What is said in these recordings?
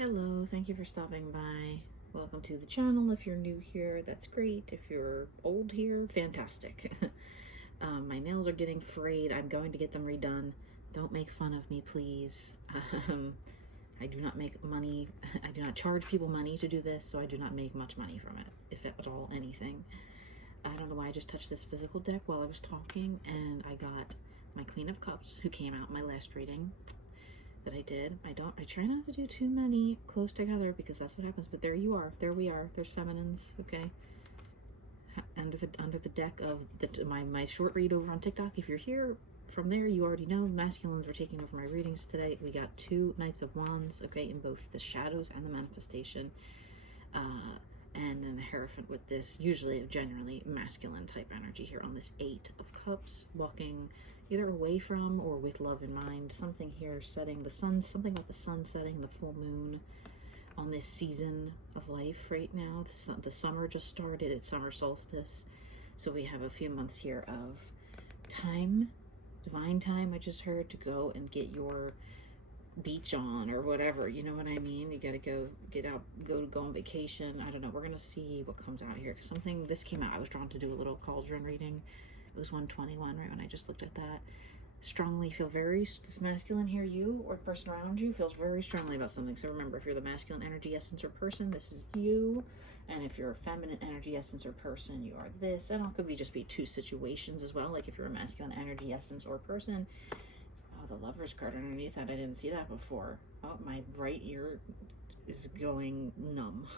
Hello, thank you for stopping by. Welcome to the channel. If you're new here, that's great. If you're old here, fantastic. My nails are getting frayed. I'm going to get them redone. Don't make fun of me, please. I do not make money. I do not charge people money to do this, so I do not make much money from it, if at all anything. I don't know why I just touched this physical deck while I was talking, and I got my Queen of Cups, who came out in my last reading that I did. I try not to do too many close together because that's what happens, but there you are. There we are. There's feminines, okay? Under the deck of my short read over on TikTok. If you're here from there, you already know masculines are taking over my readings today. We got 2 Knights of Wands, okay, in both the shadows and the manifestation. And then the Hierophant with this, usually a genuinely masculine type energy here on this 8 of Cups, walking either away from or with love in mind. Something here setting the sun, something about the sun setting, the full moon on this season of life right now. The summer just started, it's summer solstice. So we have a few months here of time, divine time, I just heard, to go and get your beach on or whatever, you know what I mean? You gotta go get out, go on vacation. I don't know, we're gonna see what comes out here, because this came out. I was drawn to do a little cauldron reading. It was 121 right when I just looked at that. Strongly feel this masculine here, you or the person around you feels very strongly about something. So remember, if you're the masculine energy essence or person, this is you. And if you're a feminine energy essence or person, you are this. And it could just be 2 situations as well. Like if you're a masculine energy essence or person. Oh, the Lover's card underneath that. I didn't see that before. Oh, my right ear is going numb.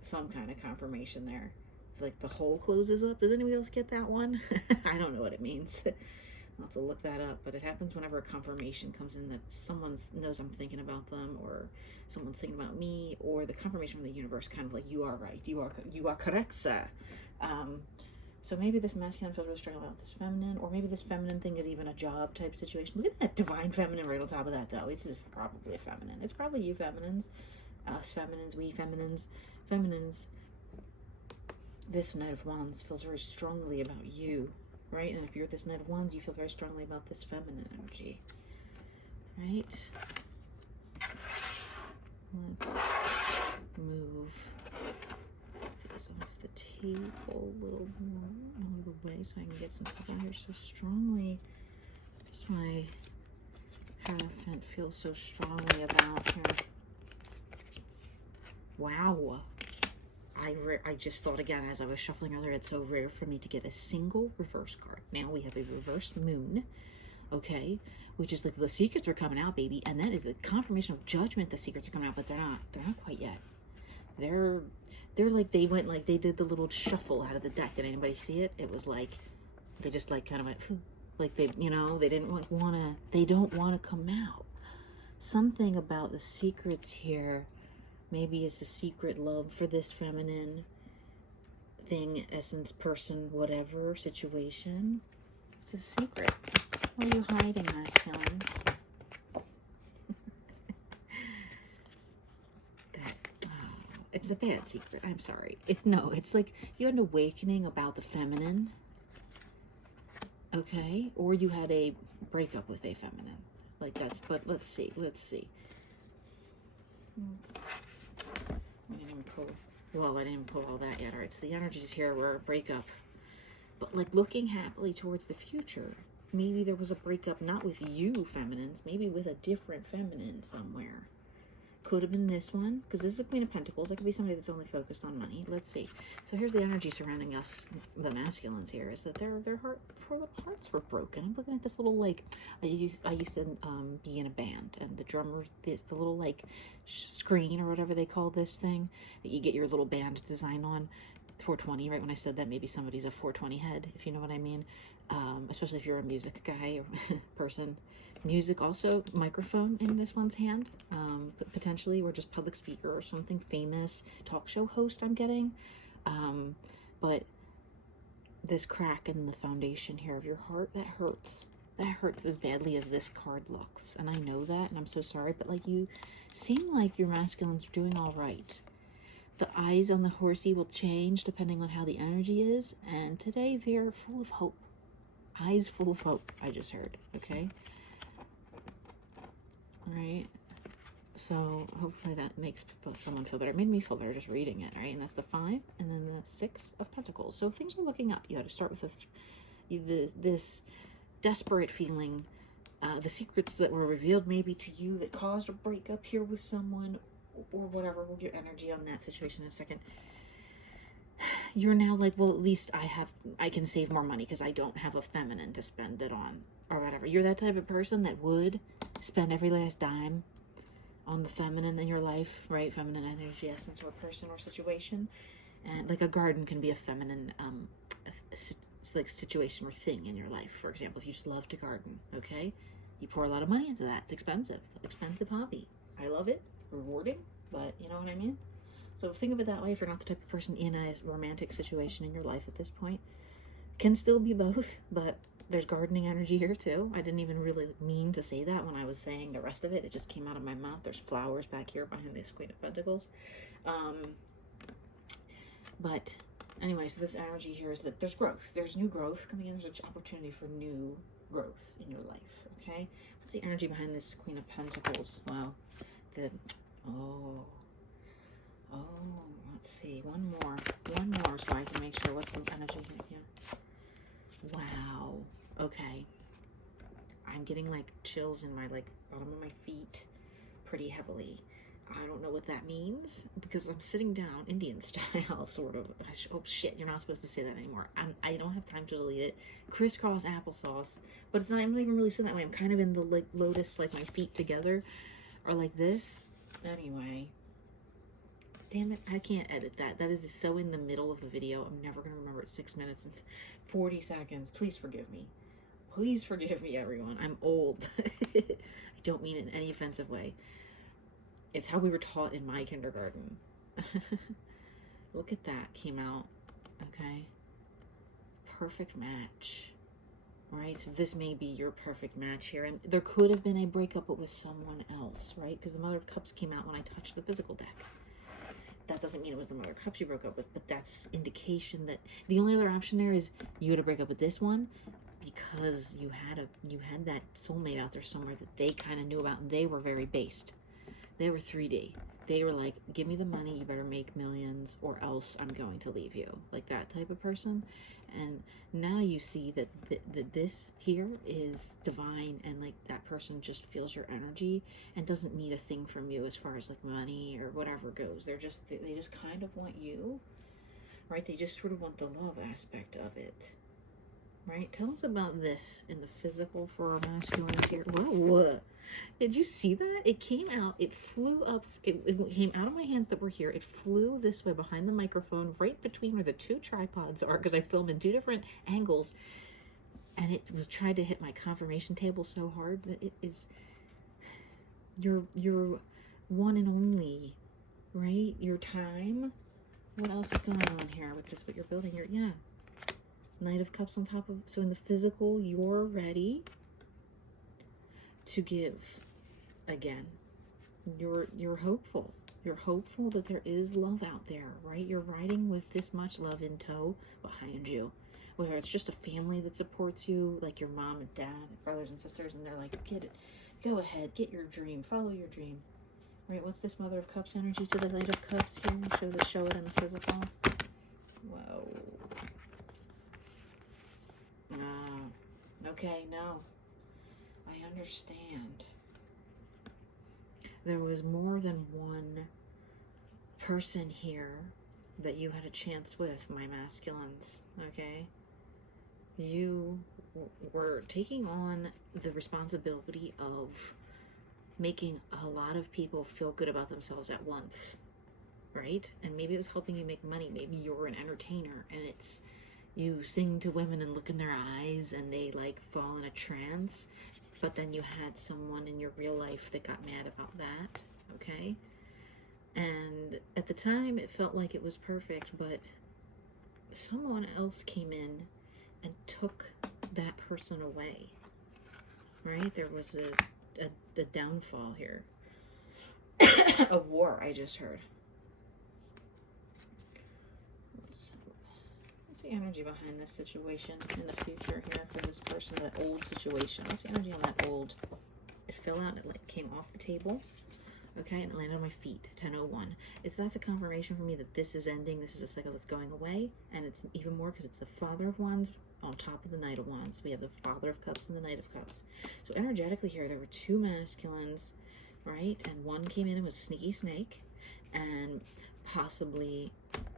Some kind of confirmation there. Like the hole closes up. Does anybody else get that one? I don't know what it means. I'll have to look that up, but it happens whenever a confirmation comes in that someone knows I'm thinking about them, or someone's thinking about me, or the confirmation from the universe, kind of like, you are right, you are correct, sir. So maybe this masculine feels really strong about this feminine, or maybe this feminine thing is even a job type situation. Look at that divine feminine right on top of that, though. It's probably a feminine. It's probably you feminines, us feminines, we feminines. This Knight of Wands feels very strongly about you, right? And if you're this Knight of Wands, you feel very strongly about this feminine energy, right? Let's move these off the table a little more out of the way so I can get some stuff out here so strongly. Just my Hierophant feels so strongly about here. Wow. I just thought again as I was shuffling earlier, it's so rare for me to get a single reverse card. Now we have a reverse moon, okay, which is like the secrets are coming out, baby, and that is the confirmation of judgment. The secrets are coming out, but they're not quite yet. They're like, they did the little shuffle out of the deck. Did anybody see it? It was like they just like kind of went like they, you know, they didn't they don't want to come out. Something about the secrets here. Maybe it's a secret love for this feminine thing, essence, person, whatever situation. It's a secret. What are you hiding, masculines? It's a bad secret. I'm sorry. It's like you had an awakening about the feminine. Okay? Or you had a breakup with a feminine. Like that's, but let's see. I didn't even pull all that yet. All right, so the energies here were a breakup, but like looking happily towards the future. Maybe there was a breakup not with you feminines, maybe with a different feminine somewhere. Could have been this one, because this is a Queen of Pentacles. It could be somebody that's only focused on money. Let's see. So here's the energy surrounding us, the masculines here, is that their poor little hearts were broken. I'm looking at this little, like, I used to be in a band, and the drummers, the little, like, screen or whatever they call this thing that you get your little band design on. 420, right when I said that, maybe somebody's a 420 head, if you know what I mean. Especially if you're a music guy or person. Music also, microphone in this one's hand, potentially, or just public speaker or something, famous talk show host I'm getting. But this crack in the foundation here of your heart, that hurts as badly as this card looks, and I know that, and I'm so sorry, but like, you seem like your masculines are doing all right. The eyes on the horsey will change depending on how the energy is, and today they're full of hope. Eyes full of hope, I just heard, okay? All right. So hopefully that makes someone feel better. It made me feel better just reading it, right? And that's the 5 and then the 6 of Pentacles. So things are looking up. You got to start with this desperate feeling, the secrets that were revealed maybe to you that caused a breakup here with someone or whatever. We'll get energy on that situation in a second. You're now like, well, at least I can save more money because I don't have a feminine to spend it on or whatever. You're that type of person that would spend every last dime on the feminine in your life, right? Feminine energy, essence, or person or situation. And like a garden can be a feminine like situation or thing in your life. For example, if you just love to garden, okay? You pour a lot of money into that. It's expensive hobby. I love it, rewarding, but you know what I mean? So think of it that way. If you're not the type of person in a romantic situation in your life at this point, can still be both, but there's gardening energy here too. I didn't even really mean to say that when I was saying the rest of it. It just came out of my mouth. There's flowers back here behind this Queen of Pentacles. But anyway, so this energy here is that there's growth. There's new growth coming in. There's an opportunity for new growth in your life, okay? What's the energy behind this Queen of Pentacles? Wow. Let's see. One more so I can make sure what's the energy here. Wow. Okay. I'm getting like chills in my like bottom of my feet pretty heavily. I don't know what that means because I'm sitting down Indian style, sort of. Oh shit, you're not supposed to say that anymore. I don't have time to delete it. Crisscross applesauce, but it's not. I'm not even really sitting that way. I'm kind of in the like lotus, like my feet together, or like this. Anyway, damn it, I can't edit that. That is so in the middle of the video. I'm never gonna remember it. 6 minutes and 40 seconds. Please forgive me. Please forgive me, everyone. I'm old. I don't mean it in any offensive way. It's how we were taught in my kindergarten. Look at that, came out, okay? Perfect match, right? So this may be your perfect match here. And there could have been a breakup, but with someone else, right? Because the Mother of Cups came out when I touched the physical deck. That doesn't mean it was the Mother of Cups you broke up with, but that's indication that the only other option there is you had to break up with this one because you had that soulmate out there somewhere that they kind of knew about, and they were very based. They were 3D. They were like, give me the money, you better make millions, or else I'm going to leave you. Like that type of person. And now you see that this here is divine, and like that person just feels your energy and doesn't need a thing from you as far as like money or whatever goes. They just kind of want you, right? They just sort of want the love aspect of it. Right? Tell us about this in the physical for our masculines here. Whoa. Did you see that? It came out, it flew up, it came out of my hands that were here. It flew this way behind the microphone, right between where the 2 tripods are, because I filmed in 2 different angles. And it was trying to hit my confirmation table so hard that it is your one and only, right? Your time. What else is going on here with this? What you're building here? Yeah. Knight of Cups on top of, so in the physical, you're ready to give again. You're hopeful. You're hopeful that there is love out there, right? You're riding with this much love in tow behind you. Whether it's just a family that supports you, like your mom and dad, and brothers and sisters, and they're like, get it, go ahead, get your dream, follow your dream. Right, what's this Mother of Cups energy to the Knight of Cups here? Show it in the physical. Whoa. Okay, no. I understand. There was more than one person here that you had a chance with, my masculines, okay? You were taking on the responsibility of making a lot of people feel good about themselves at once, right? And maybe it was helping you make money. Maybe you were an entertainer and it's you sing to women and look in their eyes and they like fall in a trance, but then you had someone in your real life that got mad about that, okay? And at the time it felt like it was perfect, but someone else came in and took that person away, right? There was a downfall here. A war, I just heard. The energy behind this situation in the future here for this person, that old situation. What's the energy on that old? It fell out, it like came off the table. okay? And it landed on my feet, 10:01. That's a confirmation for me that this is ending. This is a cycle that's going away. And it's even more because it's the Father of Wands on top of the Knight of Wands. We have the Father of Cups and the Knight of Cups. So energetically here, there were two masculines, right? And one came in and was Sneaky Snake and possibly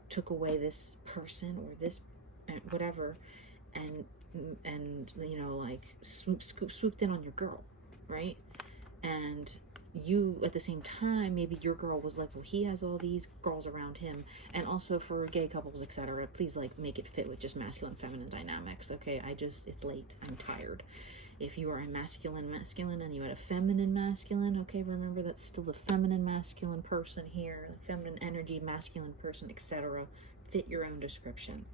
took away this person or this whatever, and you know, like swooped in on your girl, right? And you at the same time, maybe your girl was like, well, he has all these girls around him. And also for gay couples, etc., please, like, make it fit with just masculine feminine dynamics, okay? It's late, I'm tired. If you are a masculine and you had a feminine masculine, okay, remember that's still the feminine masculine person here, the feminine energy masculine person, etc. Fit your own description.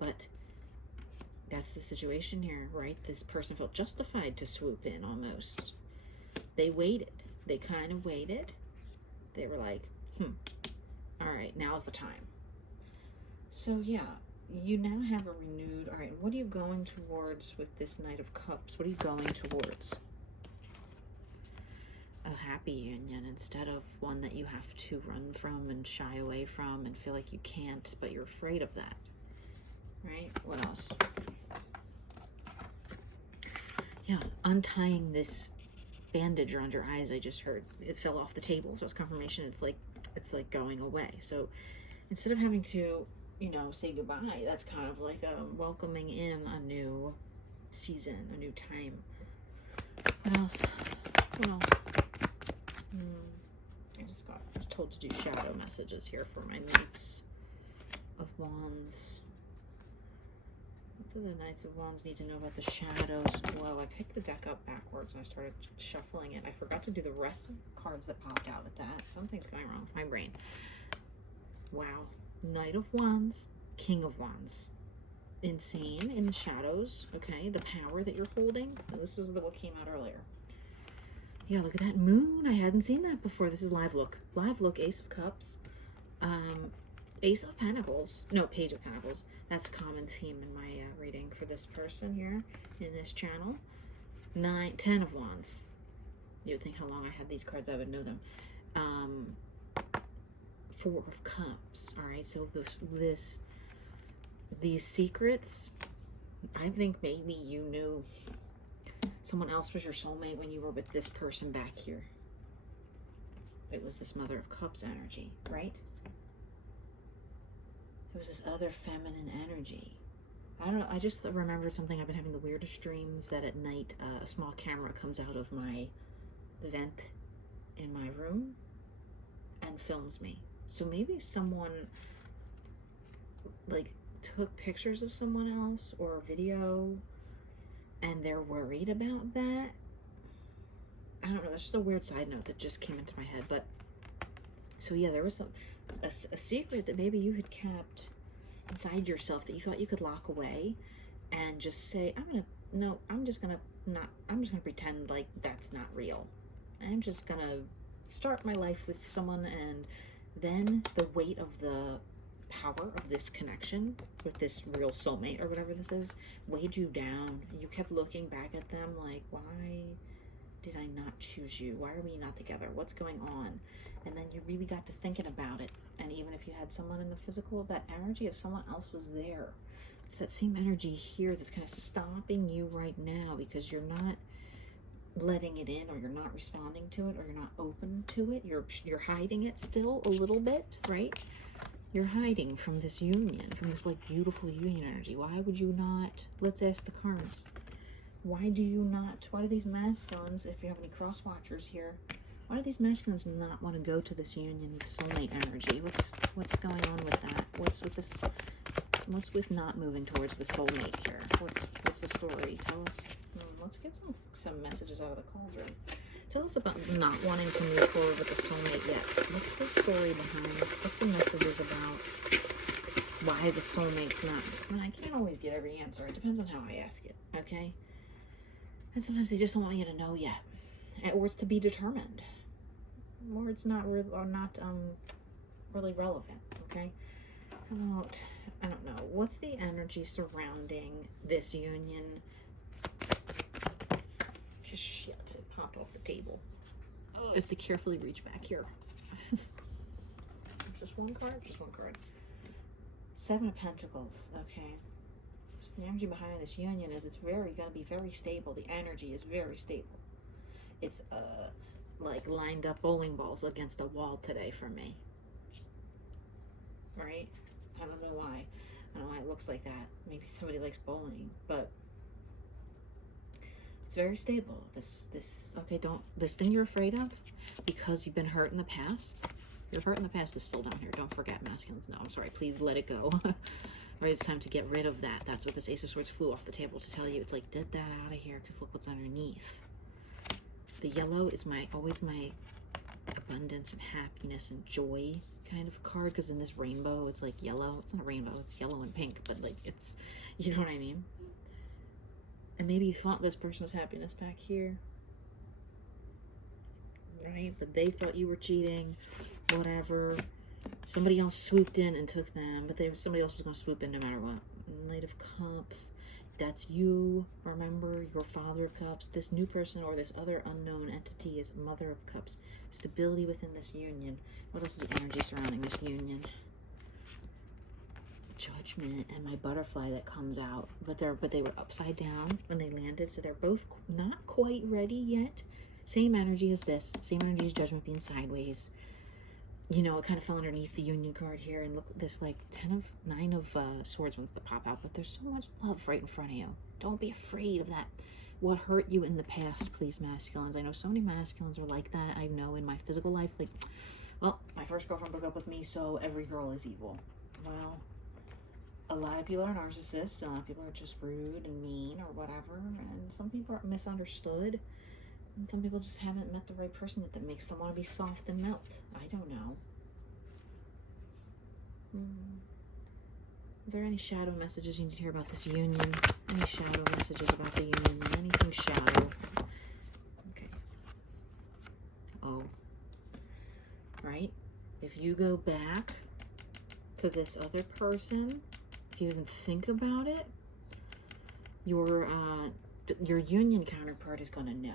But that's the situation here, right? This person felt justified to swoop in almost. They waited. They kind of waited. They were like, all right, now's the time. So yeah, you now have a renewed, all right, what are you going towards with this Knight of Cups? What are you going towards? A happy union instead of one that you have to run from and shy away from and feel like you can't, but you're afraid of that, right? What else? Yeah, untying this bandage around your eyes. I just heard it fell off the table, so it's confirmation it's like going away. So instead of having to, you know, say goodbye, that's kind of like a welcoming in a new season, a new time. What else? I just got told to do shadow messages here for my Knights of Wands. What do the Knights of Wands need to know about the shadows? Well, I picked the deck up backwards and I started shuffling it. I forgot to do the rest of the cards that popped out with that. Something's going wrong with my brain. Wow. Knight of Wands, King of Wands. Insane in the shadows, okay? The power that you're holding. And this was what came out earlier. Yeah, look at that moon. I hadn't seen that before. This is live look. Live look, Ace of Cups. Ace of Pentacles. No, Page of Pentacles. That's a common theme in my reading for this person here in this channel. 10 of Wands. You would think how long I had these cards, I would know them. 4 of Cups. All right, so these secrets, I think maybe you knew someone else was your soulmate when you were with this person back here. It was this Mother of Cups energy, right? It was this other feminine energy. I don't know, I just remembered something. I've been having the weirdest dreams that at night a small camera comes out of the vent in my room and films me. So maybe someone like took pictures of someone else or a video and they're worried about that. I don't know, that's just a weird side note that just came into my head. But so yeah, there was a secret that maybe you had kept inside yourself that you thought you could lock away and just say, I'm just gonna pretend like that's not real. I'm just gonna start my life with someone, and then the weight of the power of this connection with this real soulmate or whatever this is weighed you down. You kept looking back at them like, why did I not choose you? Why are we not together? What's going on? And then you really got to thinking about it. And even if you had someone in the physical, that energy of someone else was there. It's that same energy here that's kind of stopping you right now because you're not letting it in, or you're not responding to it, or you're not open to it. You're hiding it still a little bit, right? You're hiding from this union, from this like beautiful union energy. Why would you not? Let's ask the cards. Why do these masculines, if you have any cross watchers here, why do these masculines not want to go to this union, soulmate energy? What's going on with that? What's with this? What's with not moving towards the soulmate here? What's the story? Tell us. Let's get some messages out of the cauldron. Tell us about not wanting to move forward with the soulmate yet. What's the story behind? What's the messages about why the soulmate's not? I can't always get every answer. It depends on how I ask it. Okay. And sometimes they just don't want you to know yet, or it's to be determined, or it's not really relevant. Okay. How about, I don't know, what's the energy surrounding this union? Just shit, it popped off the table. Oh, I have to carefully reach back here. Just one card? Just one card. Seven of Pentacles. Okay. So the energy behind this union is it's going to be very stable. The energy is very stable. It's like lined up bowling balls against a wall today for me. Right? I don't know why. I don't know why it looks like that. Maybe somebody likes bowling, but it's very stable. This thing you're afraid of because you've been hurt in the past. Your hurt in the past is still down here. Don't forget, masculines. No, I'm sorry. Please let it go. Right, it's time to get rid of that. That's what this Ace of Swords flew off the table to tell you. It's like, get that out of here because look what's underneath. The yellow is always my abundance and happiness and joy kind of card, because in this rainbow, it's like yellow. It's not a rainbow. It's yellow and pink, but like it's, you know what I mean? And maybe you thought this person was happiness back here. Right? But they thought you were cheating, whatever. Somebody else swooped in and took them, but somebody else was going to swoop in no matter what. Knight of Cups. That's you. Remember, your Father of Cups. This new person or this other unknown entity is Mother of Cups. Stability within this union. What else is the energy surrounding this union? Judgment and my butterfly that comes out. But they were upside down when they landed, so they're both not quite ready yet. Same energy as this. Same energy as Judgment being sideways. You know, it kind of fell underneath the union card here. And look, this like 9 of swords wants to pop out. But there's so much love right in front of you. Don't be afraid of that. What hurt you in the past, please, masculines. I know so many masculines are like that. I know in my physical life, like, well, my first girlfriend broke up with me, so every girl is evil. Well, a lot of people are narcissists. And a lot of people are just rude and mean or whatever. And some people are misunderstood. And some people just haven't met the right person that makes them want to be soft and melt. I don't know. Are there any shadow messages you need to hear about this union? Any shadow messages about the union? Anything shadow? Okay. Oh. Right? If you go back to this other person, if you even think about it, your union counterpart is going to know.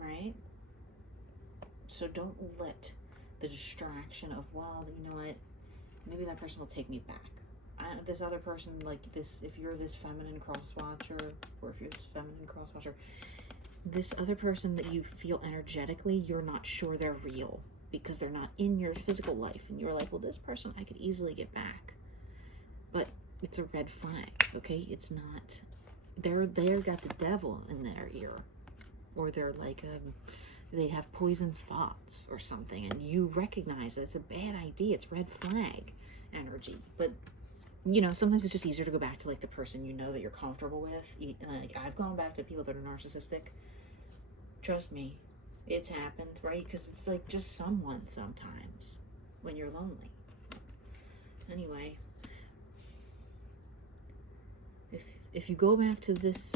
Right? So don't let the distraction of, well, you know what, maybe that person will take me back. This other person, like this, if you're this feminine cross-watcher, or if you're this feminine cross-watcher, this other person that you feel energetically, you're not sure they're real because they're not in your physical life. And you're like, well, this person I could easily get back. But it's a red flag, okay? It's not, they're got the devil in their ear. Or they're like, they have poisoned thoughts or something, and you recognize that it's a bad idea. It's red flag energy. But, you know, sometimes it's just easier to go back to, like, the person you know that you're comfortable with. Like, I've gone back to people that are narcissistic. Trust me, it's happened, right? Because it's, like, just someone sometimes when you're lonely. Anyway, if you go back to this,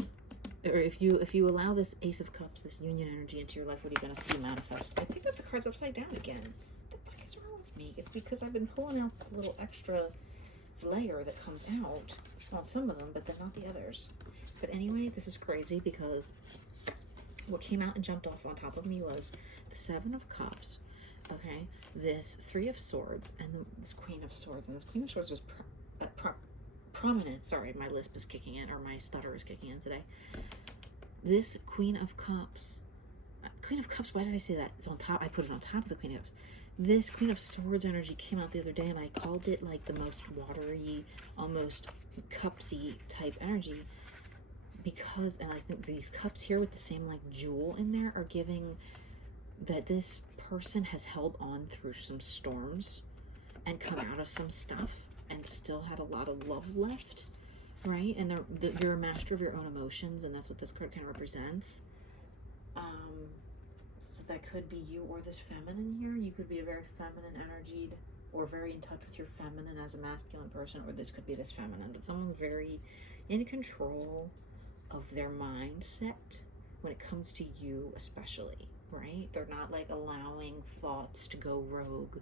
or if you allow this Ace of Cups, this union energy into your life, what are you going to see manifest? I picked up the cards upside down again. What the fuck is wrong with me? It's because I've been pulling out a little extra layer that comes out on some of them, but then not the others. But anyway, this is crazy because what came out and jumped off on top of me was the 7 of Cups, okay, this 3 of Swords, and this Queen of Swords. And this Queen of Swords was prominent. Sorry, my lisp is kicking in, or my stutter is kicking in today. This Queen of Cups, why did I say that? It's on top. I put it on top of the Queen of Cups. This Queen of Swords energy came out the other day, and I called it like the most watery, almost cupsy type energy, because, and I think these cups here with the same like jewel in there are giving that this person has held on through some storms and come out of some stuff and still had a lot of love left, right? And you're a master of your own emotions, and that's what this card kind of represents. So that could be you or this feminine here. You could be a very feminine energied or very in touch with your feminine as a masculine person, or this could be this feminine, but someone very in control of their mindset when it comes to you especially, right? They're not like allowing thoughts to go rogue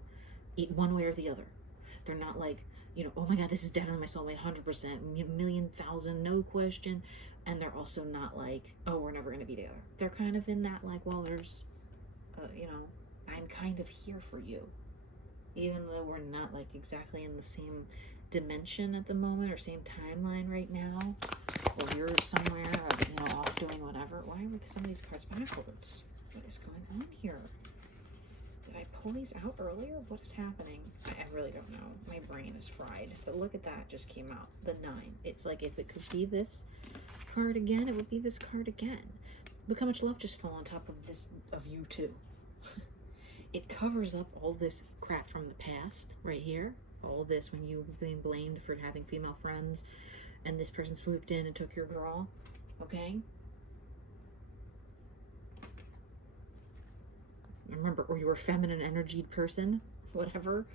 one way or the other. They're not like, you know, oh my God, this is definitely my soulmate, 100%, million, thousand, no question. And they're also not like, oh, we're never going to be together. They're kind of in that like, well, you know, I'm kind of here for you. Even though we're not like exactly in the same dimension at the moment or same timeline right now, or you're somewhere, you know, off doing whatever. Why were some of these cards backwards? What is going on here? Did I pull these out earlier? What is happening? I really don't know. My brain is fried. But look at that, just came out. The 9. It's like if it could be this card again, it would be this card again. Look how much love just fell on top of this, of you too. It covers up all this crap from the past right here. All this when you were being blamed for having female friends and this person swooped in and took your girl. Okay? Remember, or you're a feminine energied person, whatever.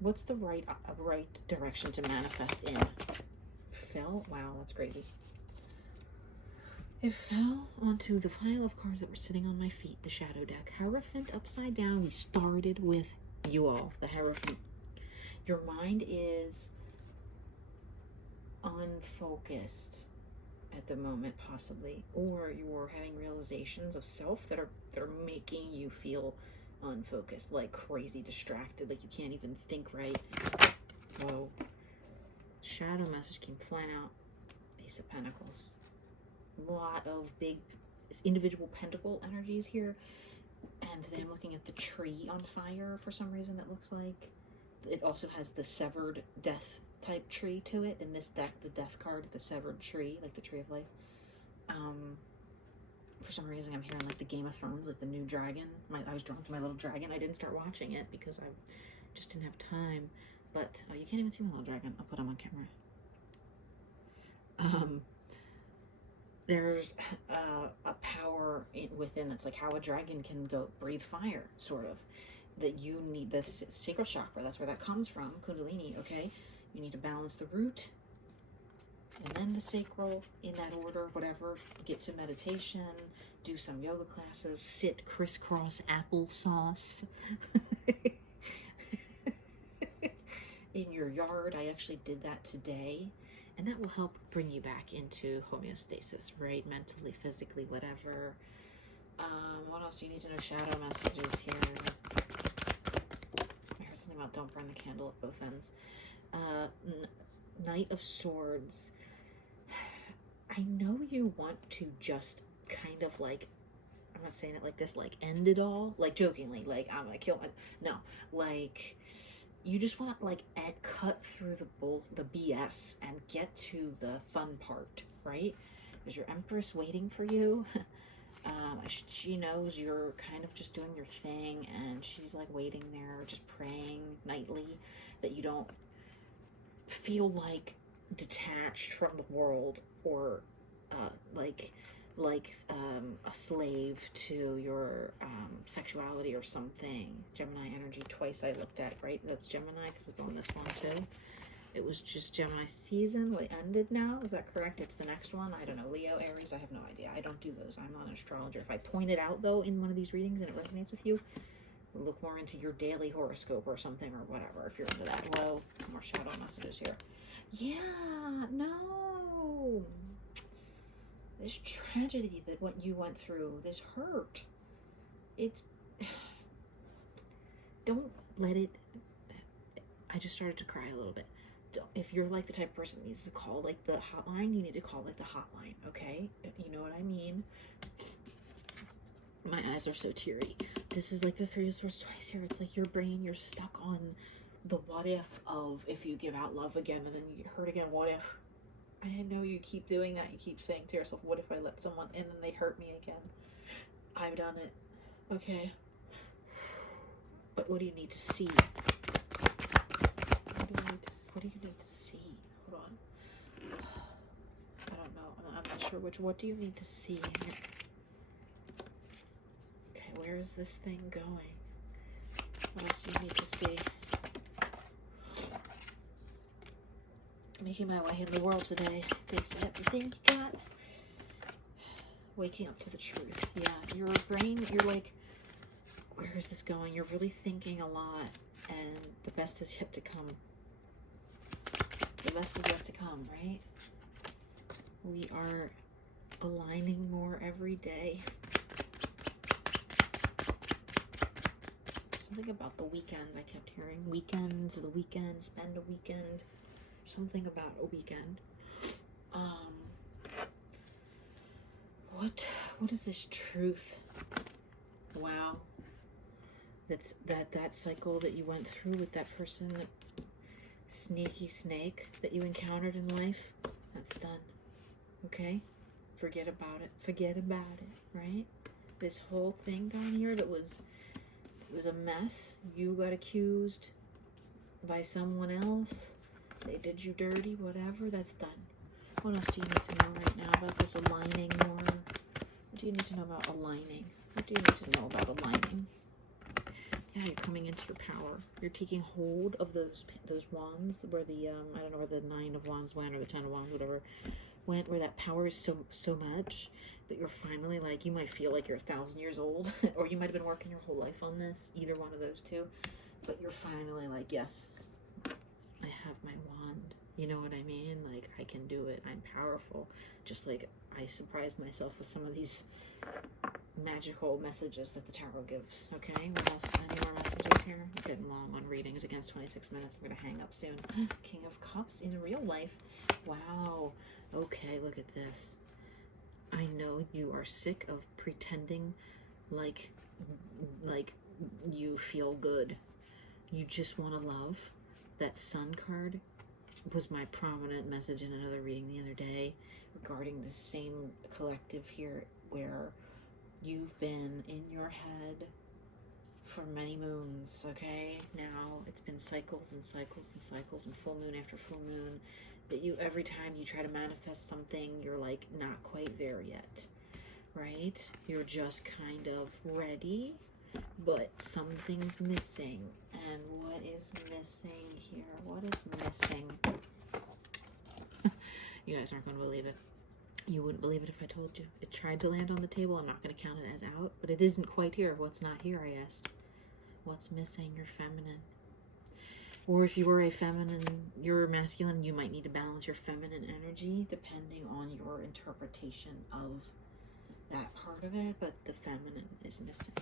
What's the right direction to manifest in? Fell? Wow, that's crazy. It fell onto the pile of cards that were sitting on my feet, the shadow deck. Hierophant upside down. We started with you all, the Hierophant. Your mind is unfocused at the moment, possibly, or you're having realizations of self that are making you feel unfocused, like crazy distracted, like you can't even think right. Whoa. Shadow message came flying out. Ace of Pentacles. A lot of big individual pentacle energies here. And today I'm looking at the tree on fire for some reason, it looks like. It also has the severed death type tree to it. In this deck, the death card, the severed tree, like the tree of life. For some reason I'm hearing like the Game of Thrones, like the new dragon. I was drawn to my little dragon. I didn't start watching it because I just didn't have time. But, oh, you can't even see my little dragon. I'll put him on camera. There's a power within that's like how a dragon can go breathe fire, sort of. That you need the sacral chakra. That's where that comes from, Kundalini, okay? You need to balance the root and then the sacral in that order, whatever. Get to meditation, do some yoga classes, sit crisscross applesauce in your yard. I actually did that today. And that will help bring you back into homeostasis, right? Mentally, physically, whatever. What else do you need to know? Shadow messages here. I heard something about don't burn the candle at both ends. Knight of Swords. I know you want to just kind of like, I'm not saying it like this, like end it all, like jokingly, like I'm gonna kill my, no, like you just want to like cut through the BS and get to the fun part, right? Is your Empress waiting for you? She knows you're kind of just doing your thing, and she's like waiting there, just praying nightly that you don't feel like detached from the world or a slave to your sexuality or something. Gemini energy twice I looked at, right? That's Gemini because it's on this one too. It was just Gemini season. It ended now. Is that correct? It's the next one. I don't know. Leo, Aries, I have no idea. I don't do those. I'm not an astrologer. If I point it out though in one of these readings and it resonates with you, look more into your daily horoscope or something or whatever if you're into that. Whoa, more shadow messages here. Yeah, no. This tragedy that what you went through, this hurt, it's, don't let it, I just started to cry a little bit. If you're like the type of person that needs to call like the hotline, you need to call like the hotline, okay? You know what I mean? My eyes are so teary. This is like the Three of Swords twice here. It's like your brain, you're stuck on the what if of if you give out love again and then you get hurt again, what if? I know you keep doing that. You keep saying to yourself, what if I let someone in and they hurt me again? I've done it. Okay. But what do you need to see? What do you need to see? Hold on. I don't know. I'm not sure which. What do you need to see here? Okay, where is this thing going? What else do you need to see? Making my way in the world today takes everything you got. Waking up to the truth. Yeah, your brain, you're like, where is this going? You're really thinking a lot, and the best is yet to come. The best is yet to come, right? We are aligning more every day. Something about the weekend I kept hearing. Weekends, the weekend, spend a weekend. Something about a weekend. What is this truth? Wow. That cycle that you went through with that person, that sneaky snake that you encountered in life, that's done. Okay? Forget about it. Forget about it, right? This whole thing down here that was a mess. You got accused by someone else. They did you dirty, whatever, that's done. What else do you need to know right now about this aligning more? What do you need to know about aligning? What do you need to know about aligning? Yeah, you're coming into your power. You're taking hold of those wands where the I don't know where the 9 of Wands went, or the 10 of Wands, whatever went, where that power is so much that you're finally, like, you might feel like you're 1,000 years old, or you might have been working your whole life on this, either one of those two, but you're finally like, yes, I have my wand. You know what I mean? Like, I can do it. I'm powerful. Just like I surprised myself with some of these magical messages that the tarot gives. Okay, what else? Any more messages here? I'm getting long on readings. Against 26 minutes. I'm going to hang up soon. King of Cups in real life. Wow. Okay, look at this. I know you are sick of pretending like you feel good. You just want to love. That Sun card was my prominent message in another reading the other day regarding the same collective here, where you've been in your head for many moons, okay? Now it's been cycles and cycles and cycles, and full moon after full moon, that you, every time you try to manifest something, you're like not quite there yet, right? You're just kind of ready, but something's missing. And what is missing here? What is missing? You guys aren't going to believe it. You wouldn't believe it if I told you. It tried to land on the table. I'm not going to count it as out, but it isn't quite here. What's not here, I asked. What's missing? You're feminine. Or if you were a feminine, you're masculine, you might need to balance your feminine energy depending on your interpretation of that part of it, but the feminine is missing.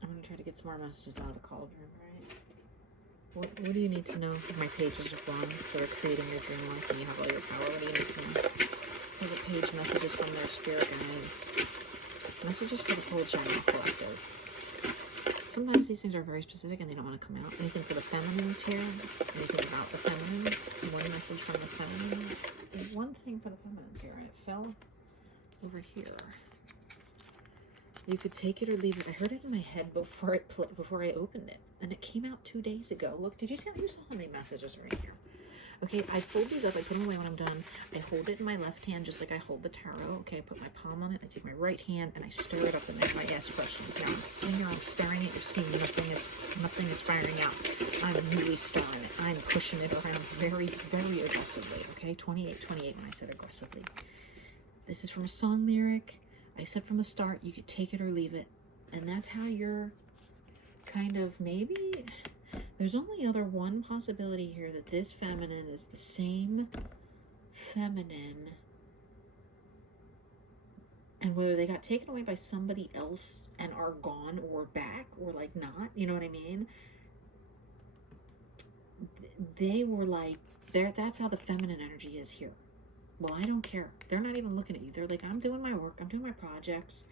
I'm going to try to get some more messages out of the cauldron, right? What do you need to know? My pages of wands, so they're creating your dream life and you have all your power. What do you need to know? So the page messages from their spirit guides. Messages for the whole general collective. Sometimes these things are very specific and they don't want to come out. Anything for the feminines here? Anything about the feminines? One message from the feminines? There's one thing for the feminines here, and it fell over here. You could take it or leave it. I heard it in my head before I opened it, and it came out 2 days ago. Look, did you see how you saw how many messages right here? Okay, I fold these up, I put them away when I'm done. I hold it in my left hand just like I hold the tarot. Okay, I put my palm on it, I take my right hand, and I stir it up, and then I ask questions. Now I'm sitting here, I'm staring at it, seeing nothing is firing out. I'm really stirring it. I'm pushing it around very, very aggressively. Okay, 28 when I said aggressively. This is from a song lyric. I said from the start, you could take it or leave it. And that's how you're kind of, maybe, there's only one possibility here, that this feminine is the same feminine, and whether they got taken away by somebody else and are gone or back or like not, you know what I mean? They were like, that's how the feminine energy is here. Well, I don't care. They're not even looking at you. They're like, I'm doing my work. I'm doing my projects.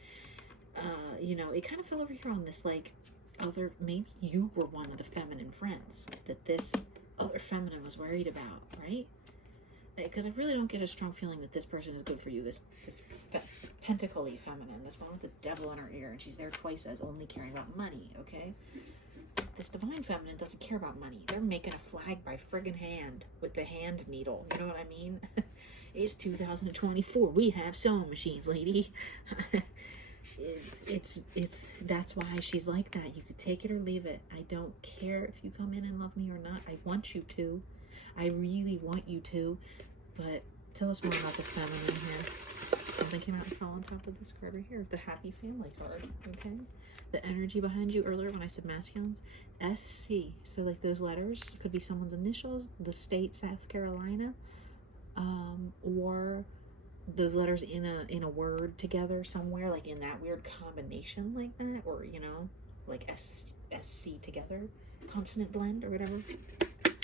You know, it kind of fell over here on this, like, maybe you were one of the feminine friends that this other feminine was worried about, right? Because I really don't get a strong feeling that this person is good for you. This pentacly feminine, this one with the devil in her ear, and she's there twice as only caring about money, okay? This divine feminine doesn't care about money. They're making a flag by friggin' hand with the hand needle. You know what I mean? It's 2024. We have sewing machines, lady. That's why she's like that. You could take it or leave it. I don't care if you come in and love me or not. I want you to. I really want you to. But tell us more about the feminine here. Something came out and fell on top of this card right here. The happy family card. Okay. The energy behind you earlier when I said masculines. SC. So like those letters could be someone's initials. The state, South Carolina. or those letters in a word together somewhere, like in that weird combination like that, or you know, like SC together, consonant blend or whatever.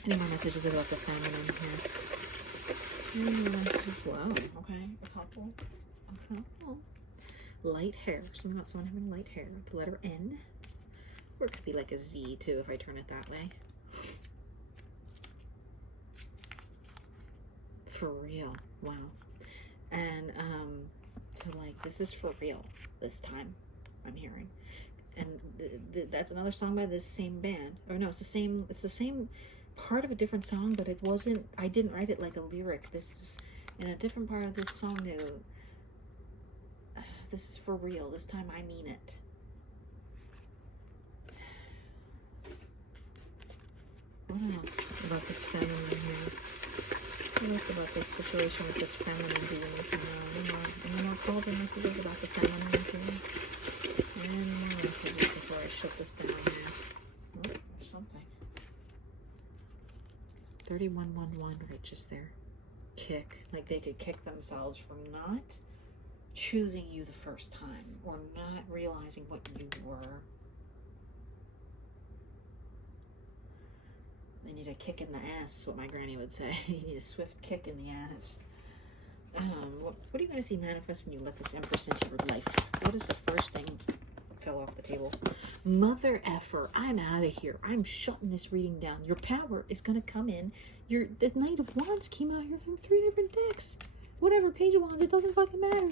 Any more messages about the feminine here? Any more messages? Wow, okay, a couple. Light hair, someone having light hair. The letter N, or it could be like a Z too if I turn it that way. For real, wow. And so like this is for real this time, I'm hearing. And that's another song by this same band. Or no, it's the same part of a different song, but it wasn't, I didn't write it like a lyric. This is in a different part of this song. This is for real. This time I mean it. What else about this feminine here? What else about this situation with this feminine do you need to know? Any more calls and messages about the feminines here? And more messages before I shut this down here. Oh, there's something. 3111 right just there. Kick. Like they could kick themselves from not choosing you the first time, or not realizing what you were. They need a kick in the ass, is what my granny would say. You need a swift kick in the ass. What are you going to see manifest when you let this Empress into your life? What is the first thing that fell off the table? Mother effer, I'm out of here. I'm shutting this reading down. Your power is going to come in. The Knight of Wands came out here from 3 different decks. Whatever, Page of Wands, it doesn't fucking matter.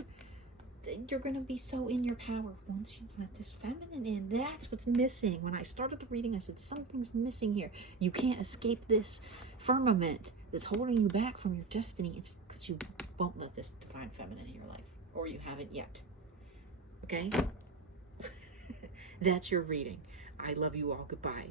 You're going to be so in your power once you let this feminine in. That's what's missing. When I started the reading, I said, something's missing here. You can't escape this firmament that's holding you back from your destiny. It's because you won't let this divine feminine in your life. Or you haven't yet. Okay? That's your reading. I love you all. Goodbye.